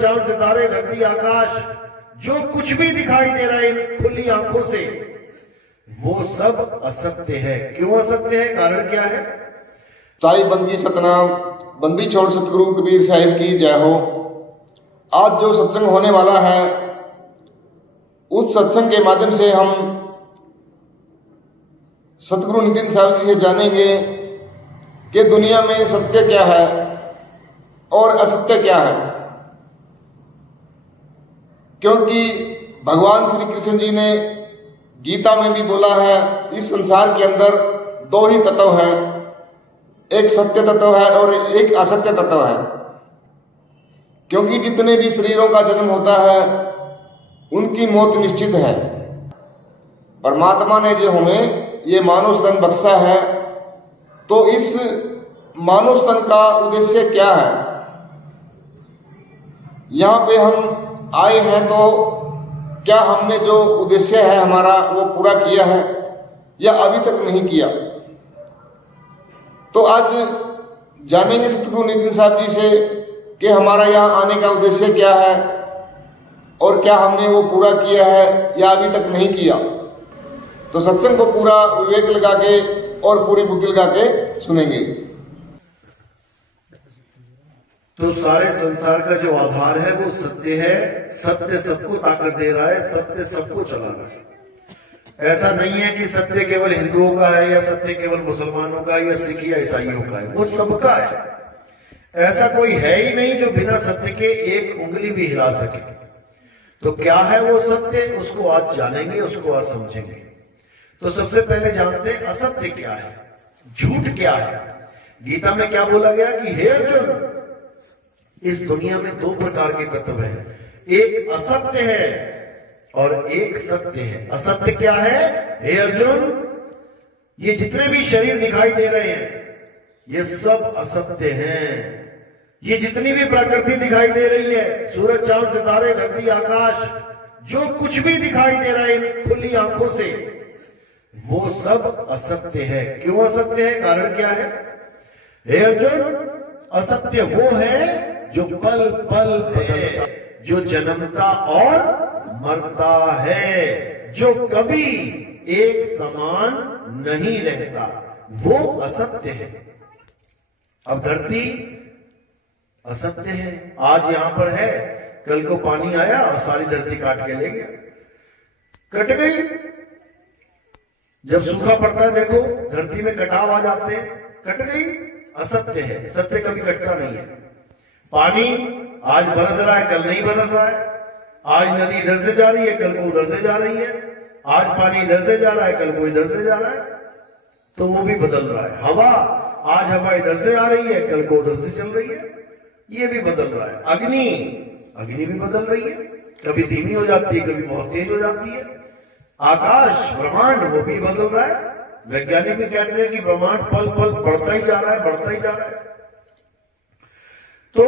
सूरज चांद सितारे धरती आकाश जो कुछ भी दिखाई दे रहा है इन खुली आंखों से, वो सब असत्य है। क्यों असत्य है, कारण क्या है? साई बंदी सतनाम, बंदी छोड़ सतगुरु कबीर साहिब की जय हो। आज जो सत्संग होने वाला है, उस सत्संग के माध्यम से हम सतगुरु नितिन साहब जी से जानेंगे कि दुनिया में सत्य क्या है और असत्य क्या है। क्योंकि भगवान श्री कृष्ण जी ने गीता में भी बोला है, इस संसार के अंदर दो ही तत्व हैं, एक सत्य तत्व है और एक असत्य तत्व है। क्योंकि जितने भी शरीरों का जन्म होता है उनकी मौत निश्चित है। परमात्मा ने जो हमें ये मानव तन बख्शा है, तो इस मानव तन का उद्देश्य क्या है? यहाँ पे हम आए हैं तो क्या हमने जो उद्देश्य है हमारा वो पूरा किया है या अभी तक नहीं किया? तो आज जानेंगे सतगुरु नितिन साहब जी से कि हमारा यहाँ आने का उद्देश्य क्या है और क्या हमने वो पूरा किया है या अभी तक नहीं किया। तो सत्संग को पूरा विवेक लगा के और पूरी बुद्धि लगा के सुनेंगे। तो सारे संसार का जो आधार है वो सत्य है। सत्य सबको ताकत दे रहा है, सत्य सबको चला रहा है। ऐसा नहीं है कि सत्य केवल हिंदुओं का है या सत्य केवल मुसलमानों का या सिख या ईसाइयों का है, वो सबका है। ऐसा कोई है ही नहीं जो बिना सत्य के एक उंगली भी हिला सके। तो क्या है वो सत्य, उसको आज जानेंगे, उसको आज समझेंगे। तो सबसे पहले जानते हैं असत्य क्या है, झूठ क्या है। गीता में क्या बोला गया कि हे अर्जुन, इस दुनिया में दो प्रकार के तत्व हैं, एक असत्य है और एक सत्य है। असत्य क्या है? हे अर्जुन, ये जितने भी शरीर दिखाई दे रहे हैं ये सब असत्य हैं। ये जितनी भी प्रकृति दिखाई दे रही है, सूरज चांद सितारे धरती आकाश जो कुछ भी दिखाई दे रहा है इन खुली आंखों से, वो सब असत्य है। क्यों असत्य है, कारण क्या है? हे अर्जुन, असत्य वो है जो पल पल है, जो जन्मता और मरता है, जो कभी एक समान नहीं रहता, वो असत्य है। अब धरती असत्य है, आज यहां पर है, कल को पानी आया और सारी धरती काट के ले गया, कट गई। जब सूखा पड़ता है देखो धरती में कटाव आ जाते हैं, कट गई, असत्य है। सत्य कभी कटता नहीं है। पानी आज बरस रहा है, कल नहीं बरस रहा है। आज नदी इधर से जा रही है, कल को उधर से जा रही है। आज पानी इधर से जा रहा है, कल को इधर से जा रहा है, तो वो भी बदल रहा है। हवा, आज हवा इधर से आ रही है, कल को उधर से चल रही है, ये भी बदल रहा है। अग्नि भी बदल रही है, कभी धीमी हो जाती है, कभी बहुत तेज हो जाती है। आकाश, ब्रह्मांड, वो भी बदल रहा है। वैज्ञानिक भी कहते हैं कि ब्रह्मांड पल पल बढ़ता ही जा रहा है, बढ़ता ही जा रहा है। तो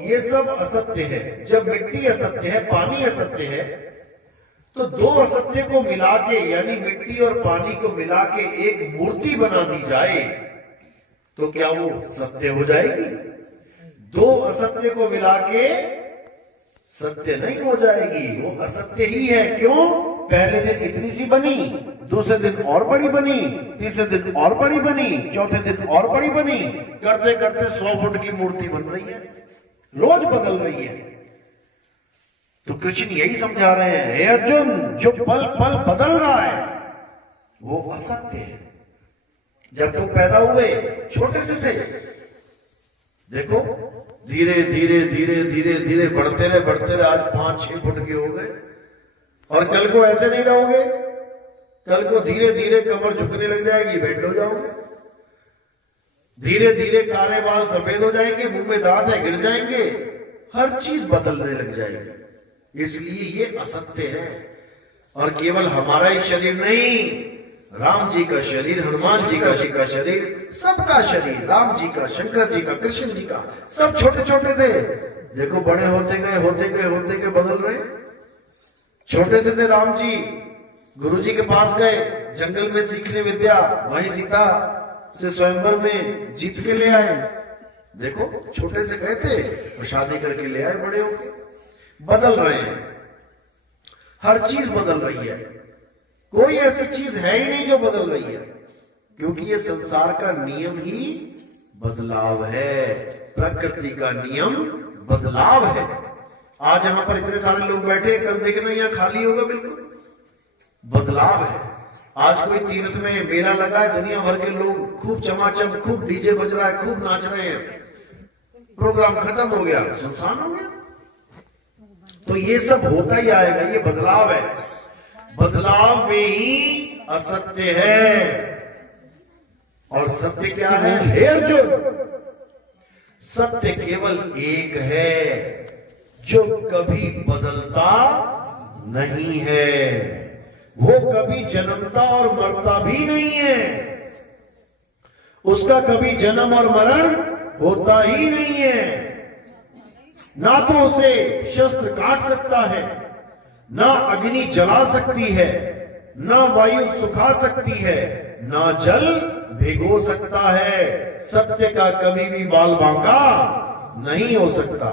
ये सब असत्य है। जब मिट्टी असत्य है, पानी असत्य है, तो दो असत्य को मिला के, यानी मिट्टी और पानी को मिला के एक मूर्ति बना दी जाए, तो क्या वो सत्य हो जाएगी? दो असत्य को मिला के सत्य नहीं हो जाएगी, वो असत्य ही है। क्यों? पहले दिन इतनी सी बनी, दूसरे दिन और बड़ी बनी, तीसरे दिन और बड़ी बनी, चौथे दिन और बड़ी बनी, करते करते 100 फुट की मूर्ति बन रही है, रोज बदल रही है। तो कृष्ण यही समझा रहे हैं, हे अर्जुन, जो पल पल बदल रहा है वो असत्य है। जब तुम पैदा हुए छोटे से थे, देखो धीरे धीरे धीरे धीरे धीरे बढ़ते रहे, आज 5-6 फुट के हो गए। और कल को ऐसे नहीं रहोगे, कल को धीरे धीरे कमर झुकने लग जाएगी, बैठ हो जाओगे। धीरे धीरे काले बाल सफेद हो जाएंगे, मुंह में दांत है गिर जाएंगे, हर चीज बदलने लग जाएगी। इसलिए ये असत्य है। और केवल हमारा ही शरीर नहीं, राम जी का शरीर, हनुमान जी का शरीर, सबका शरीर, राम जी का, शंकर जी का, कृष्ण जी का, सब छोटे छोटे थे। देखो बड़े होते गए बदल रहे। छोटे से थे राम जी, गुरु जी के पास गए, जंगल में सीखने विद्या, वहीं सीता से स्वयंवर में जीत के ले आए। देखो छोटे से गए थे और शादी करके ले आए बड़े होके। बदल रहे हैं, हर चीज बदल रही है, कोई ऐसी चीज है ही नहीं जो बदल रही है, क्योंकि ये संसार का नियम ही बदलाव है, प्रकृति का नियम बदलाव है। आज यहां पर इतने सारे लोग बैठे, कल देखना यहां खाली होगा, बिल्कुल बदलाव है। आज कोई तीर्थ में मेला लगा है, दुनिया भर के लोग खूब चमाचम, खूब डीजे बज रहा है, खूब नाच रहे हैं, प्रोग्राम खत्म हो गया, सुनसान हो गया। तो ये सब होता ही आएगा, ये बदलाव है। बदलाव में ही असत्य है, और सत्य क्या है? हेरजुल। सत्य केवल एक है जो कभी बदलता नहीं है, वो कभी जन्मता और मरता भी नहीं है, उसका कभी जन्म और मरण होता ही नहीं है। ना तो उसे शस्त्र काट सकता है, ना अग्नि जला सकती है, ना वायु सुखा सकती है, ना जल भिगो सकता है। सत्य का कभी भी बाल बांका नहीं हो सकता।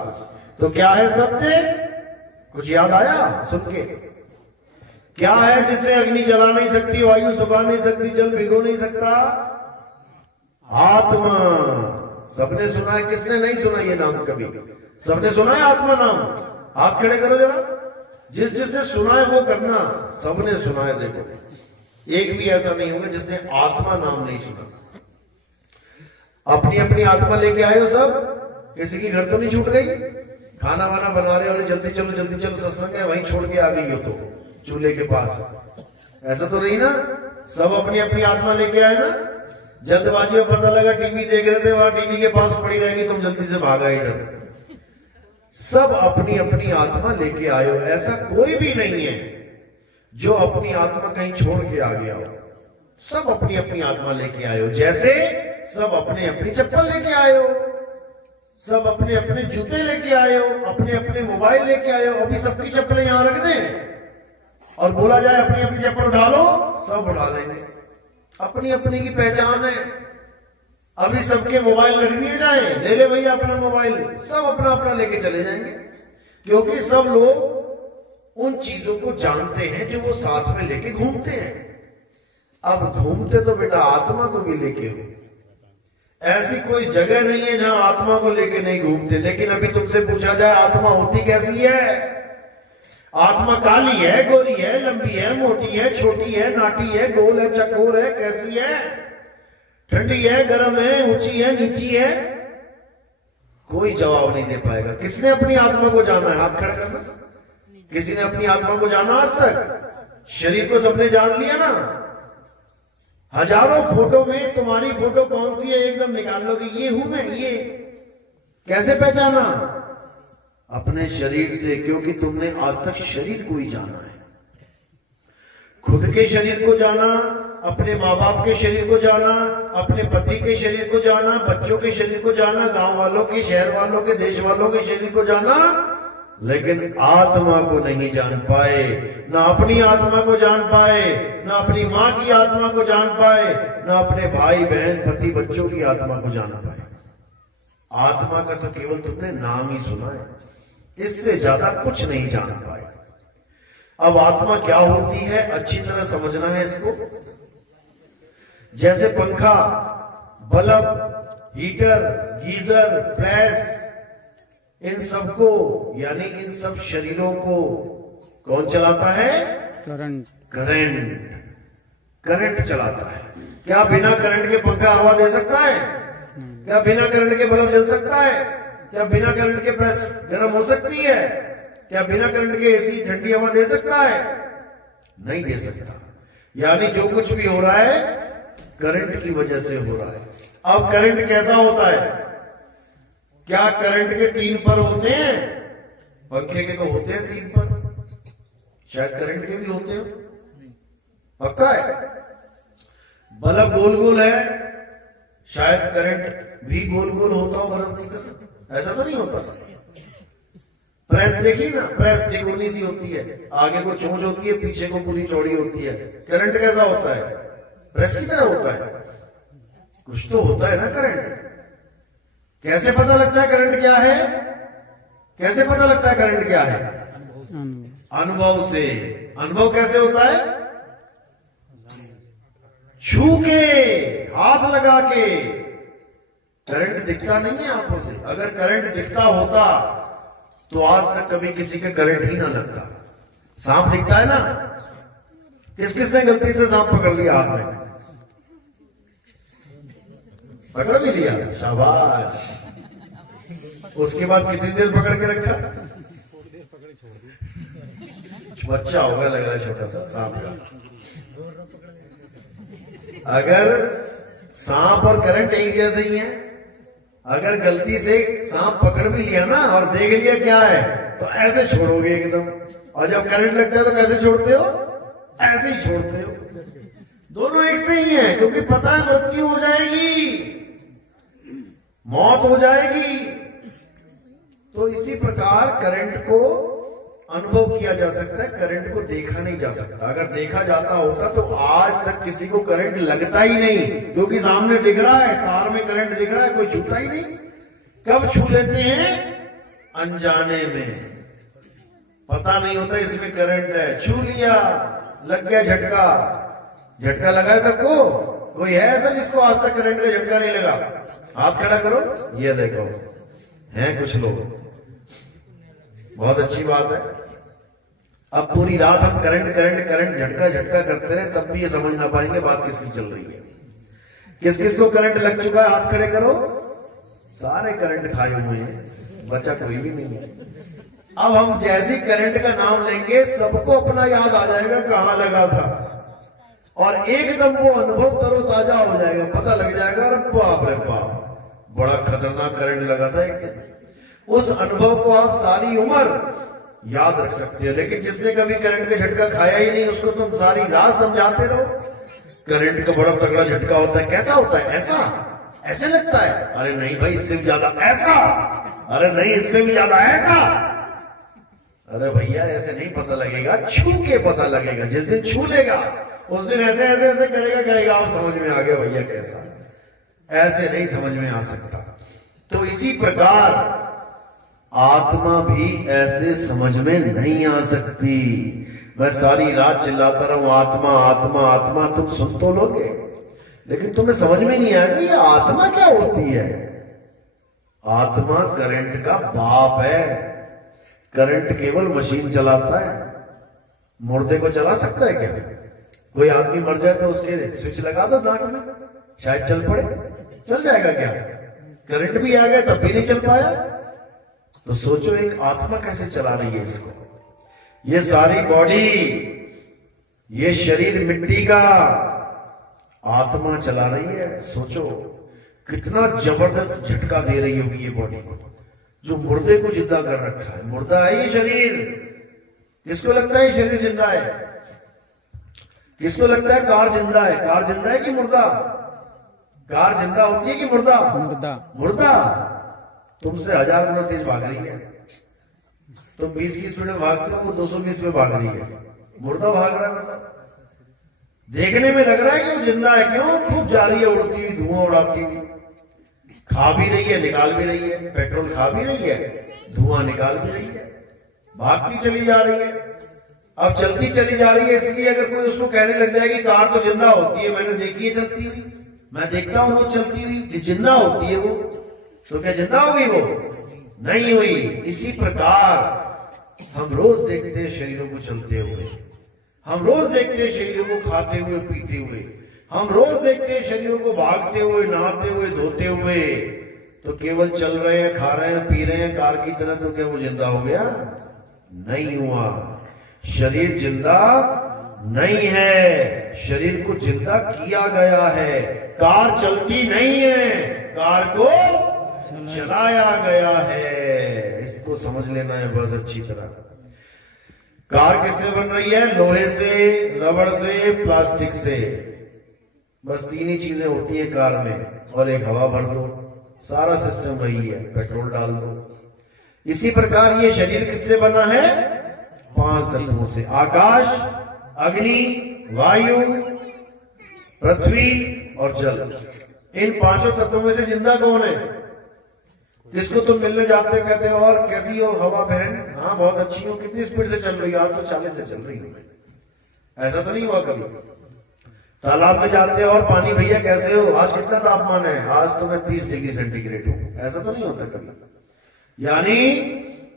तो क्या है सत्य? कुछ याद आया सुन के? क्या है जिसे अग्नि जला नहीं सकती, वायु सुखा नहीं सकती, जल भिगो नहीं सकता? आत्मा। सबने सुना है, किसने नहीं सुना ये नाम कभी? सबने सुना है आत्मा नाम? हाथ खड़े करो जरा, जिस जिसने सुना है वो करना। सबने सुना है, देखो एक भी ऐसा नहीं होगा जिसने आत्मा नाम नहीं सुना। अपनी अपनी आत्मा लेके आए हो सब, किसी की घर तो नहीं छूट गई? खाना वाना बना रहे हो, जल्दी चलो सत्संग है, वहीं छोड़ के आ गई हो तो चूल्हे के पास, ऐसा तो नहीं ना? सब अपनी अपनी आत्मा लेके आए ना? जल्दबाजी में पता लगा टीवी देख रहे थे, वहां टीवी के पास पड़ी रहेगी, तुम जल्दी से भागा इधर। सब अपनी अपनी आत्मा लेके आए हो, ऐसा कोई भी नहीं है जो अपनी आत्मा कहीं छोड़ के आ गया हो। सब अपनी अपनी आत्मा लेके आए हो, जैसे सब अपने अपनी चप्पल लेके आए हो, सब अपने अपने जूते लेके आए हो, अपने अपने मोबाइल लेके आए हो। अभी सबकी चप्पलें यहां रख दें और बोला जाए अपनी अपनी चप्पल उठा लो, सब उठा लेंगे। अपनी अपनी की पहचान है। अभी सबके मोबाइल रख दिए जाए, ले ले भैया अपना मोबाइल, सब अपना अपना लेके चले जाएंगे, क्योंकि सब लोग उन चीजों को जानते हैं जो वो साथ में लेके घूमते हैं। अब घूमते तो बेटा आत्मा को भी लेके हो, ऐसी कोई जगह नहीं है जहां आत्मा को लेके नहीं घूमते। लेकिन अभी तुमसे पूछा जाए आत्मा होती कैसी है? आत्मा काली है, गोरी है, लंबी है, मोटी है, छोटी है, नाटी है, गोल है, चकोर है, कैसी है? ठंडी है, गर्म है, ऊंची है, नीची है? कोई जवाब नहीं दे पाएगा। किसने अपनी आत्मा को जाना है? हाथ खड़ा करना। किसी ने अपनी आत्मा को जाना आज तक? शरीर को सबने जान लिया ना? हजारों फोटो में तुम्हारी फोटो कौन सी है एकदम निकाल लो कि ये हूं मैं, ये कैसे पहचाना? अपने शरीर से, क्योंकि तुमने आज तक शरीर को ही जाना है। खुद के शरीर को जाना, अपने माँ बाप के शरीर को जाना, अपने पति के शरीर को जाना, बच्चों के शरीर को जाना, गांव वालों के, शहर वालों के, देश वालों के शरीर को जाना, लेकिन आत्मा को नहीं जान पाए। ना अपनी आत्मा को जान पाए, ना अपनी माँ की आत्मा को जान पाए, ना अपने भाई बहन पति बच्चों की आत्मा को जान पाए। आत्मा का तो केवल तुमने नाम ही सुना है, इससे ज्यादा कुछ नहीं जान पाए। अब आत्मा क्या होती है अच्छी तरह समझना है इसको। जैसे पंखा, बल्ब, हीटर, गीजर, प्रेस, इन सबको यानी इन सब शरीरों को कौन चलाता है? करंट चलाता है। क्या बिना करंट के पंखा हवा दे सकता है? क्या बिना करंट के बल्ब जल सकता है? क्या बिना करंट के प्रेस गर्म हो सकती है? क्या बिना करंट के एसी ठंडी हवा दे सकता है? नहीं दे सकता। यानी जो कुछ भी हो रहा है करंट की वजह से हो रहा है। अब करंट कैसा होता है? क्या करंट के 3 पर होते हैं? पंखे के तो होते हैं 3 पर, शायद करंट के भी होते हैं, पक्का है? बल्ब गोल गोल है, शायद करंट भी गोल गोल होता हो, बल्ब नहीं करता, ऐसा तो नहीं होता। प्रेस देखिए ना, प्रेस त्रिकोणी सी होती है, आगे को चोंच होती है, पीछे को पूरी चौड़ी होती है। करंट कैसा होता है? प्रेस की तरह होता है। कुछ तो होता है ना करंट। कैसे पता लगता है करंट क्या है? कैसे पता लगता है करंट क्या है? अनुभव से। अनुभव कैसे होता है? छू के, हाथ लगा के। करंट दिखता नहीं है आंखों से। अगर करंट दिखता होता तो आज तक कभी किसी के करंट ही ना लगता। सांप दिखता है ना, किस किस ने गलती से सांप पकड़ लिया हाथ में? पकड़ भी लिया, शाबाश। उसके बाद कितनी देर पकड़ के रखा? बच्चा होगा लग रहा है छोटा सा सांप का। अगर सांप और करंट एक जैसे ही है, अगर गलती से सांप पकड़ भी लिया ना और देख लिया क्या है, तो ऐसे छोड़ोगे एकदम। और जब करंट लगता है तो कैसे छोड़ते हो? ऐसे ही छोड़ते हो। दोनों एक से ही है, क्योंकि पता है मृत्यु हो जाएगी, मौत हो जाएगी। तो इसी प्रकार करंट को अनुभव किया जा सकता है, करंट को देखा नहीं जा सकता। अगर देखा जाता होता तो आज तक किसी को करंट लगता ही नहीं, क्योंकि सामने दिख रहा है, तार में करंट दिख रहा है, कोई छूता ही नहीं। कब छू लेते हैं? अनजाने में, पता नहीं होता इसमें करंट है, छू लिया, लग गया झटका। झटका लगा है सबको? कोई है ऐसा जिसको आज तक करंट का झटका नहीं लगा? हाथ खड़ा करो। ये देखो हैं कुछ लोग, बहुत अच्छी बात है। अब पूरी रात हम करंट करंट करंट झटका झटका करते रहे, तब भी ये समझ ना पाएंगे बात किसकी चल रही है। किस किस को करंट लग चुका है? हाथ खड़े करो। सारे करंट खाए हुए हैं, बचा कोई भी नहीं है। अब हम जैसे करंट का नाम लेंगे सबको अपना याद आ जाएगा कहां लगा था, और एकदम वो अनुभव तरोताजा हो जाएगा, पता लग जाएगा अरे बाप रे बाप, बड़ा खतरनाक करंट लगा था एक दिन। उस अनुभव को आप सारी उम्र याद रख सकते हैं। लेकिन जिसने कभी करंट का झटका खाया ही नहीं, उसको तुम सारी रात समझाते रहो करंट का बड़ा तगड़ा झटका होता है। कैसा होता है? ऐसा, ऐसे लगता है। अरे नहीं भाई, इससे भी ज्यादा ऐसा। अरे नहीं, इससे भी ज्यादा ऐसा। अरे भैया ऐसे नहीं पता लगेगा, छू के पता लगेगा। जिस दिन छू लेगा उस दिन ऐसे ऐसे ऐसे करेगा, आप समझ में आ गया भैया कैसा। ऐसे नहीं समझ में आ सकता। तो इसी प्रकार आत्मा भी ऐसे समझ में नहीं आ सकती। मैं सारी रात चिल्लाता रहूं आत्मा आत्मा आत्मा, तुम सुन तो लोगे, लेकिन तुम्हें समझ में नहीं आएगा ये आत्मा क्या होती है। आत्मा करंट का बाप है। करंट केवल मशीन चलाता है, मुर्दे को चला सकता है क्या? कोई आदमी मर जाए तो उसके स्विच लगा दो नाक में, शायद चल पड़े, चल जाएगा क्या? करंट भी आ गया तब भी नहीं चल पाया। तो सोचो एक आत्मा कैसे चला रही है इसको। ये सारी बॉडी, ये शरीर मिट्टी का, आत्मा चला रही है। सोचो कितना जबरदस्त झटका दे रही होगी ये बॉडी को, जो मुर्दे को जिंदा कर रखा है। मुर्दा है ये शरीर। किसको लगता है शरीर जिंदा है? किसको लगता है कार जिंदा है? कार जिंदा है कि मुर्दा? कार जिंदा होती है कि मुर्दा? मुर्दा। तुमसे 1000 गुना तेज भाग रही है। तुम 20 की स्पीड में भागते हो, वो 220 में भाग रही है। मुर्दा भाग रहा है। मतलब देखने में लग रहा है कि वो जिंदा है। क्यों? खूब जा रही है, उड़ती हुई, धुआं उड़ाती हुई, खा भी रही है, निकाल भी रही है। पेट्रोल खा भी रही है, धुआं निकाल भी रही है, भागती चली जा रही है। अब चलती चली जा रही है, इसलिए अगर कोई उसको कहने लग जाए कि कार तो जिंदा होती है, मैंने देखी है चलती हुई, मैं देखता हूं वो चलती हुई, जिंदा होती है वो, तो क्या जिंदा हो गई? वो नहीं हुई। इसी प्रकार हम रोज देखते हैं शरीरों को चलते हुए, हम रोज देखते हैं शरीरों को खाते हुए पीते हुए, हम रोज देखते हैं शरीरों को भागते हुए, नहाते हुए, धोते हुए। तो केवल चल रहे हैं, खा रहे हैं, पी रहे हैं कार की तरह, तो क्या वो जिंदा हो गया? नहीं हुआ। शरीर जिंदा नहीं है, शरीर को जिंदा किया गया है। कार चलती नहीं है, कार को चलाया गया है। इसको समझ लेना है बस अच्छी तरह। कार किससे बन रही है? लोहे से, रबड़ से, प्लास्टिक से। बस 3 ही चीजें होती है कार में, और एक हवा भर दो, सारा सिस्टम वही है, पेट्रोल डाल दो। इसी प्रकार ये शरीर किससे बना है? 5 तत्वों से। आकाश, अग्नि, वायु, पृथ्वी और जल। इन 5 तत्वों में से जिंदा कौन है? किसको तुम मिलने जाते हो कहते हो और कैसी हो हवा बहन, हाँ बहुत अच्छी हो, कितनी स्पीड से चल रही हो, आज तो 40 से चल रही हो। ऐसा तो नहीं हुआ कभी। तालाब में जाते हो और पानी भैया कैसे हो, आज कितना तापमान है, आज तो मैं 30 डिग्री सेंटीग्रेड हूं, ऐसा तो नहीं होता कभी। यानी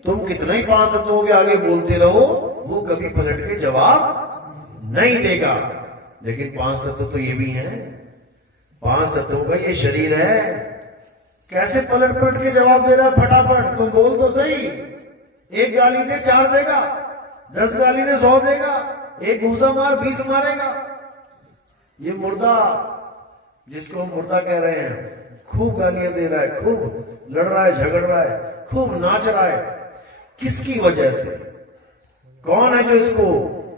तुम कितना ही 5 तत्वों के आगे बोलते रहो, वो कभी पलट के जवाब नहीं देगा। लेकिन 5 तत्व तो ये भी हैं, 5 तत्वों का ये शरीर है, कैसे पलट पलट के जवाब दे रहा फटाफट, तुम बोल तो सही। एक गाली दे 4 देगा, 10 गाली दे 100 देगा, एक घूसा मार 20 मारेगा। ये मुर्दा, जिसको हम मुर्दा कह रहे हैं, खूब गालियां दे रहा है, खूब लड़ रहा है, झगड़ रहा है, खूब नाच रहा है। किसकी वजह से? कौन है जो इसको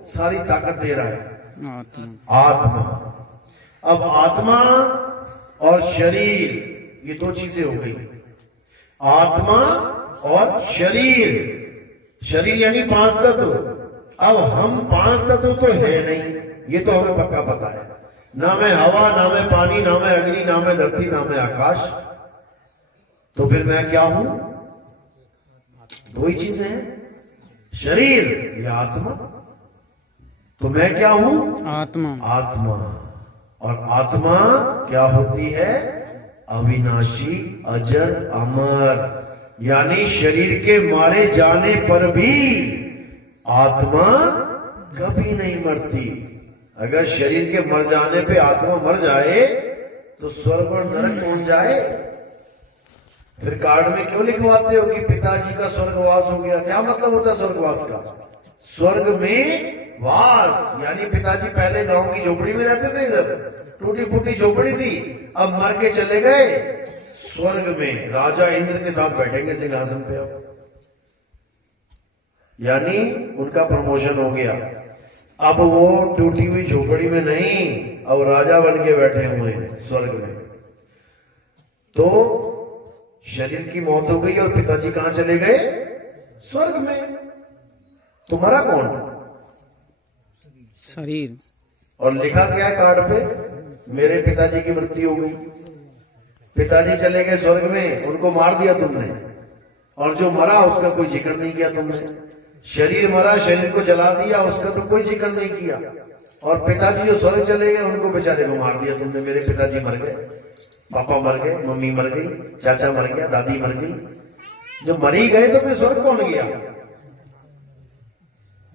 सारी ताकत दे रहा है? आत्मा। अब आत्मा और शरीर, ये 2 चीजें हो गई, आत्मा और शरीर। शरीर यानी 5 तत्व। अब हम 5 तत्व तो है नहीं, ये तो हमें पक्का पता है। ना मैं हवा, ना मैं पानी, ना मैं अग्नि, ना मैं धरती, ना मैं आकाश। तो फिर मैं क्या हूं? 2 ही चीजें हैं, शरीर या आत्मा। तो मैं क्या हूं? आत्मा। आत्मा। और आत्मा क्या होती है? अविनाशी, अजर, अमर। यानी शरीर के मारे जाने पर भी आत्मा कभी नहीं मरती। अगर शरीर के मर जाने पे आत्मा मर जाए तो स्वर्ग और नरक पहुंच जाए। फिर कार्ड में क्यों लिखवाते हो कि पिताजी का स्वर्गवास हो गया? क्या मतलब होता है स्वर्गवास का? स्वर्ग में वास, यानी पिताजी पहले गांव की झोपड़ी में रहते थे, इधर टूटी फूटी झोपड़ी थी, अब मर के चले गए स्वर्ग में, राजा इंद्र के साथ बैठेंगे सिंहासन पे। अब यानी उनका प्रमोशन हो गया। अब वो टूटी हुई झोपड़ी में नहीं, अब राजा बन के बैठे हुए हैं स्वर्ग में। तो शरीर की मौत हो गई और पिताजी कहां चले गए? स्वर्ग में। तुम्हारा कौन? शरीर। और लिखा क्या है कार्ड पे? मेरे पिताजी की मृत्यु हो गई, पिताजी चले गए स्वर्ग में, उनको मार दिया तुमने, और जो मरा उसका कोई जिक्र नहीं किया तुमने। शरीर मरा, शरीर को जला दिया, उसका तो कोई जिक्र नहीं किया। और पिताजी जो स्वर्ग चले गए उनको बेचारे को मार दिया तुमने। मेरे पिताजी मर गए, पापा मर गए, मम्मी मर गई, चाचा मर गया, दादी मर गई। जब मर ही गए तो फिर स्वर्ग कौन गया?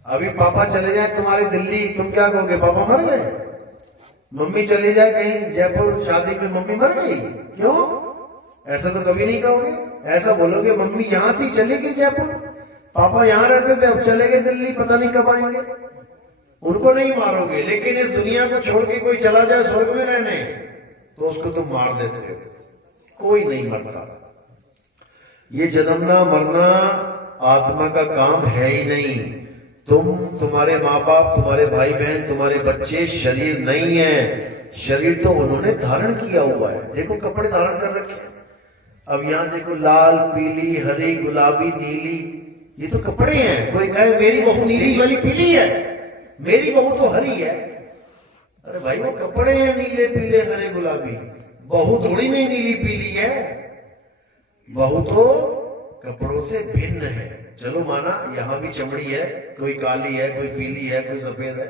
अभी पापा चले जाए तुम्हारी दिल्ली, तुम क्या कहोगे? पापा मर गए। मम्मी चली जाए कहीं जयपुर शादी में, मम्मी मर गई। क्यों? ऐसा तो कभी नहीं कहोगे। ऐसा बोलोगे मम्मी यहां थी, चली गई जयपुर, पापा यहां रहते थे, अब चले गए दिल्ली, पता नहीं कब आएंगे। उनको नहीं मारोगे। लेकिन इस दुनिया को छोड़ के कोई चला जाए स्वर्ग में रहने, तो उसको तुम मार देते हो। कोई नहीं मरता। ये जन्मना मरना आत्मा का काम है ही नहीं। तुम, तुम्हारे माँ बाप, तुम्हारे भाई बहन, तुम्हारे बच्चे शरीर नहीं है। शरीर तो उन्होंने धारण किया हुआ है। देखो कपड़े धारण कर रखे हैं। अब यहां देखो लाल, पीली, हरी, गुलाबी, नीली, ये तो कपड़े हैं। कोई कहे मेरी बहू नीली वाली पीली है, मेरी बहू तो हरी है। अरे भाई वो कपड़े हैं नीले, पीले, हरे, गुलाबी। बहू थोड़ी नहीं नीली पीली है, बहू तो कपड़ों से भिन्न है। चलो माना यहां भी चमड़ी है, कोई काली है, कोई पीली है, कोई सफेद है,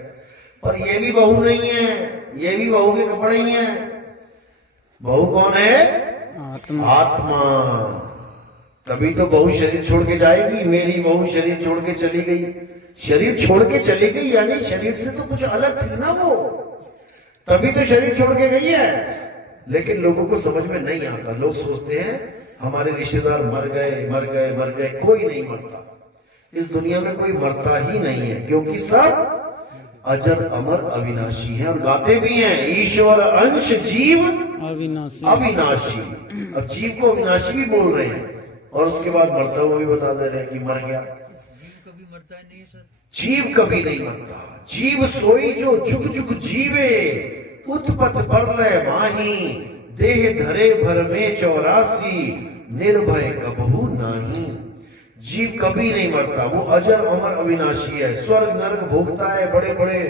पर ये भी बहू नहीं है, ये भी बहू के कपड़े ही हैं। बहू कौन है? आत्मा। आत्मा। तभी तो बहू शरीर छोड़ के जाएगी। मेरी बहू शरीर छोड़ के चली गई। शरीर छोड़ के चली गई यानी शरीर से तो कुछ अलग थी ना वो, तभी तो शरीर छोड़ के गई है। लेकिन लोगों को समझ में नहीं आता। लोग सोचते हैं हमारे रिश्तेदार मर गए, मर गए, मर गए। कोई नहीं मरता। इस दुनिया में कोई मरता ही नहीं है, क्योंकि सब अजर, अमर, अविनाशी है। और गाते भी हैं ईश्वर अंश जीव अविनाशी। अविनाशी। अब जीव को अविनाशी भी बोल रहे हैं, और उसके बाद मरता हुआ भी बता दे रहे हैं कि मर गया। जीव कभी नहीं मरता। जीव सोई जो जुग जुग जीवे, उत्पत परलय माही, देह धरे भर में 84, निर्भय कबहू नाही। जीव कभी नहीं मरता, वो अजर, अमर, अविनाशी है। स्वर्ग नरक भोगता है, बड़े बड़े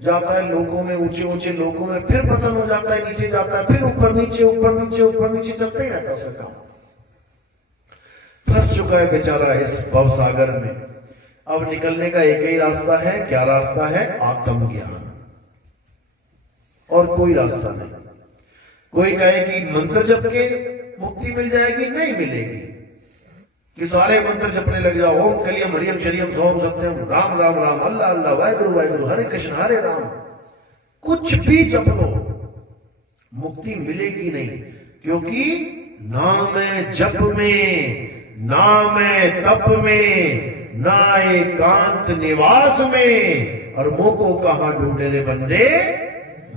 जाता है लोकों में, ऊंचे ऊंचे लोकों में, फिर पतन हो जाता है, नीचे जाता है, फिर ऊपर नीचे, ऊपर नीचे, ऊपर नीचे चलते ही रहता है। फंस चुका है बेचारा इस भवसागर में। अब निकलने का एक ही रास्ता है। क्या रास्ता है? आत्मज्ञान, और कोई रास्ता नहीं। कोई कहे कि मंत्र जप के मुक्ति मिल जाएगी, नहीं मिलेगी। कि सारे मंत्र जपने लग जाओ, ओम कलियम हरियम शरियम सोम सत्यम राम राम राम अल्लाह अल्लाह वाहिगुरु वाहिगुरु हरे कृष्ण हरे राम, कुछ भी जप लो, मुक्ति मिलेगी नहीं। क्योंकि नाम है जप में, नाम है तप में, ना एकांत निवास में, और मुंह को कहां ढूंढे रे बंदे,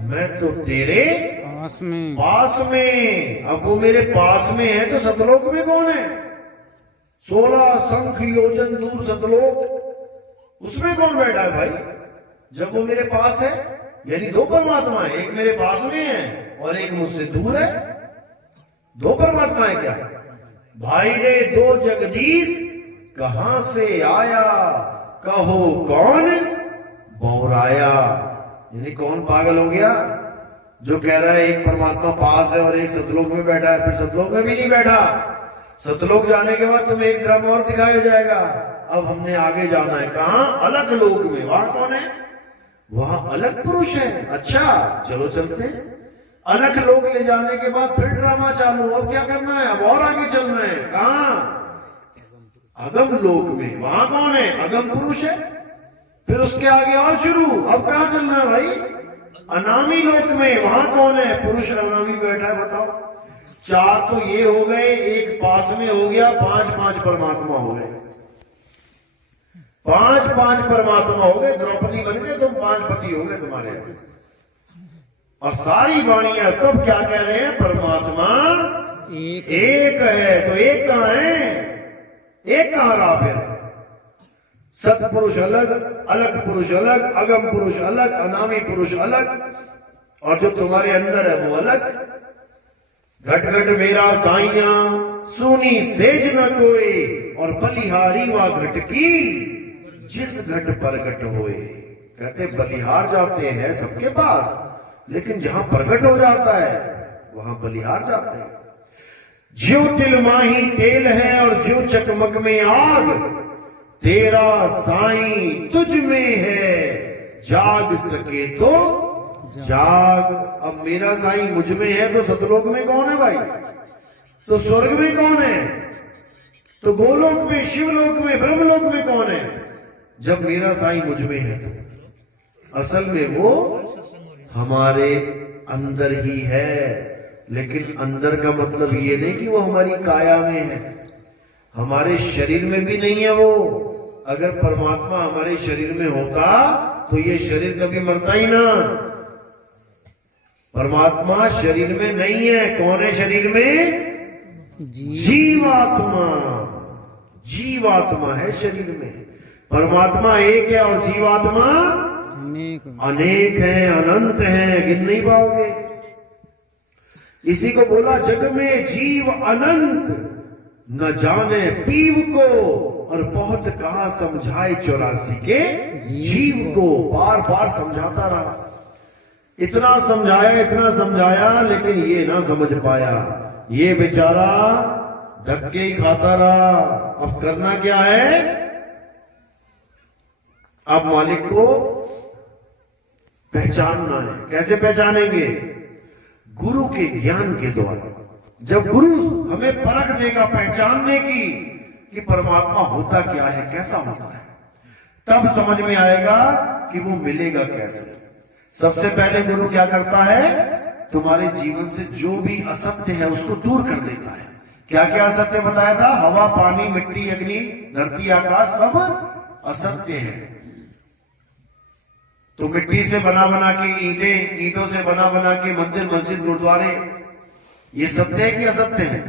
मैं तो तेरे पास में। अब वो मेरे पास में है तो सतलोक में कौन है? 16 शंख योजन दूर सतलोक, उसमें कौन बैठा है भाई? जब वो मेरे पास है, यानी दो परमात्मा है, एक मेरे पास में है और एक मुझसे दूर है। दो परमात्मा है क्या भाई? रे दो जगदीश कहां से आया, कहो कौन बौराया। यानी कौन पागल हो गया जो कह रहा है एक परमात्मा पास है और एक सतलोक में बैठा है? फिर सतलोक में भी नहीं बैठा। सतलोक जाने के बाद तुम्हें एक ड्रामा और दिखाया जाएगा। अब हमने आगे जाना है, कहां? अलग लोक में। वहां कौन है? वहां अलग पुरुष है। अच्छा चलो चलते हैं। अलग लोक ले जाने के बाद फिर ड्रामा चालू। अब क्या करना है? अब और आगे चलना है। कहां? अगम लोक में। वहां कौन है? अगम पुरुष है। फिर उसके आगे और शुरू। अब कहां चलना है भाई? अनामी लोक में। वहां कौन है? पुरुष अनामी बैठा है। बताओ, 4 तो ये हो गए, एक पास में हो गया, 5 परमात्मा हो गए। 5 परमात्मा हो गए। द्रौपदी बन गए, तुम 5 पति हो गए तुम्हारे। और सारी वाणियां सब क्या कह रहे हैं? परमात्मा एक है। तो एक कहां है? एक कहां रहा फिर? सतपुरुष अलग, अलग पुरुष अलग, अगम पुरुष अलग, अनामी पुरुष अलग, और जो तुम्हारे अंदर है वो अलग। घट घट मेरा साइया सुनी सेज न कोई, और बलिहारी वा घट की जिस घट प्रगट होए। कहते बलिहार जाते हैं सबके पास, लेकिन जहां प्रगट हो जाता है वहां बलिहार जाते हैं। ज्यों तिल माही तेल है और ज्यों चकमक में आग, तेरा साईं तुझ में है, जाग सके तो जाग। अब मेरा साईं मुझ में है तो सतलोक में कौन है भाई? तो स्वर्ग में कौन है? तो गोलोक में, शिवलोक में, ब्रह्मलोक में कौन है? जब मेरा साईं मुझ में है तो असल में वो हमारे अंदर ही है। लेकिन अंदर का मतलब ये नहीं कि वो हमारी काया में है, हमारे शरीर में भी नहीं है वो। अगर परमात्मा हमारे शरीर में होता तो ये शरीर कभी मरता ही ना। परमात्मा शरीर में नहीं है। कौन है शरीर में? जीवात्मा। जीवात्मा है शरीर में। परमात्मा एक है और जीवात्मा अनेक है, अनंत है, गिन नहीं पाओगे। इसी को बोला जग में जीव अनंत, न जाने पीव को, और बहुत कहा समझाए 84 के जीव को। बार बार समझाता रहा, इतना समझाया, लेकिन ये ना समझ पाया। ये बेचारा धक्के ही खाता रहा। अब करना क्या है? अब मालिक को पहचानना है। कैसे पहचानेंगे? गुरु के ज्ञान के द्वारा। जब गुरु हमें परख देगा पहचानने की कि परमात्मा होता क्या है, कैसा होता है, तब समझ में आएगा कि वो मिलेगा कैसे। सबसे पहले गुरु क्या करता है? तुम्हारे जीवन से जो भी असत्य है उसको दूर कर देता है। क्या क्या असत्य बताया था? हवा, पानी, मिट्टी, अग्नि, धरती, आकाश सब असत्य है। तो मिट्टी से बना के ईंटें, ईंटों से बना के मंदिर, मस्जिद, गुरुद्वारे, ये सत्य है कि असत्य है?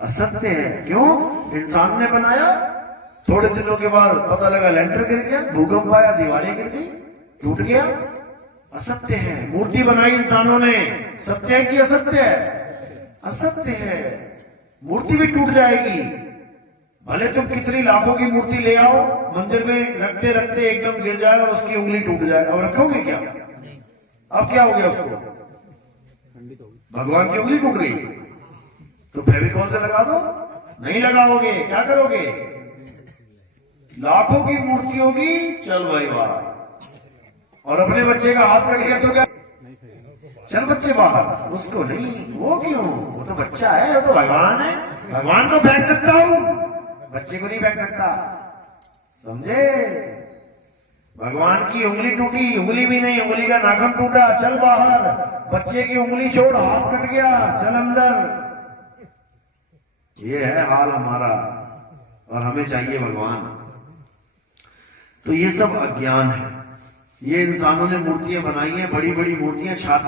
असत्य है। क्यों? इंसान ने बनाया, थोड़े दिनों के बाद पता लगा लेंटर गिर गया, भूकंप आया, दीवारें गिर गई, टूट गया। असत्य है। मूर्ति बनाई इंसानों ने, सत्य है कि असत्य है? असत्य है। मूर्ति भी टूट जाएगी। भले तुम कितनी लाखों की मूर्ति ले आओ, मंदिर में रखते रखते एकदम गिर जाए और उसकी उंगली टूट जाए, अब रखोगे क्या? अब क्या हो गया उसको? भगवान की उंगली टूट गई तो फेविकॉल से लगा दो, नहीं लगाओगे क्या करोगे? लाखों की मूर्ति होगी, चल भाई वाह। और अपने बच्चे का हाथ कट गया तो क्या? चल बच्चे बाहर। उसको नहीं, वो क्यों? वो तो बच्चा है, वो तो भगवान है। भगवान को फेंक सकता हूं, बच्चे को नहीं फेंक सकता, समझे? भगवान की उंगली टूटी, उंगली भी नहीं, उंगली का नाखून टूटा, चल बाहर। बच्चे की उंगली छोड़, हाथ कट गया, चल अंदर। ये है हाल हमारा, और हमें चाहिए भगवान। तो ये सब अज्ञान है। ये इंसानों ने मूर्तियां बनाई हैं, बड़ी बड़ी मूर्तियां, छाती